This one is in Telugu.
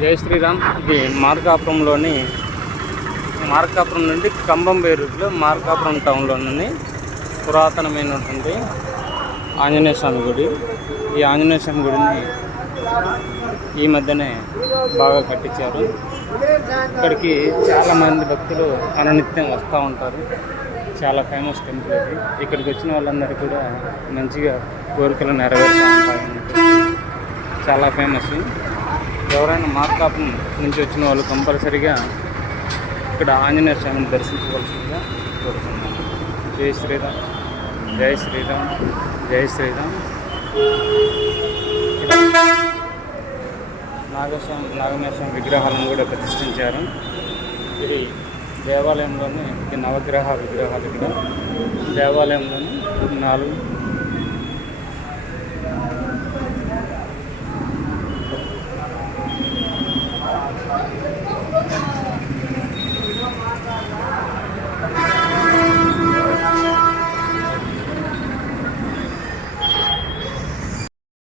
జై శ్రీరామ్. ఇది మార్కాపురం నుండి కంబంబే రూట్లో మార్కాపురం టౌన్లోని పురాతనమైనటువంటి ఆంజనేయ స్వామి గుడి. ఈ ఆంజనేయ స్వామి గుడిని ఈ మధ్యనే బాగా కట్టించారు. ఇక్కడికి చాలామంది భక్తులు అనునిత్యం వస్తూ ఉంటారు. చాలా ఫేమస్ టెంపుల్ ఇది. ఇక్కడికి వచ్చిన వాళ్ళందరూ కూడా మంచిగా కోరికలు నెరవేరుతూ ఉంటాయని చాలా ఫేమస్. ఎవరైనా మార్కాపురం నుంచి వచ్చిన వాళ్ళు కంపల్సరీగా ఇక్కడ ఆంజనేయ స్వామిని దర్శించవలసిందిగా కోరుతున్నాను. జై శ్రీరామ్, జై శ్రీరామ్, జై శ్రీరామ్. నాగమేశ్వరం విగ్రహాలను కూడా ప్రతిష్ఠించారు. ఇది దేవాలయంలోని నవగ్రహ విగ్రహాలు. ఇక్కడ దేవాలయంలోని 4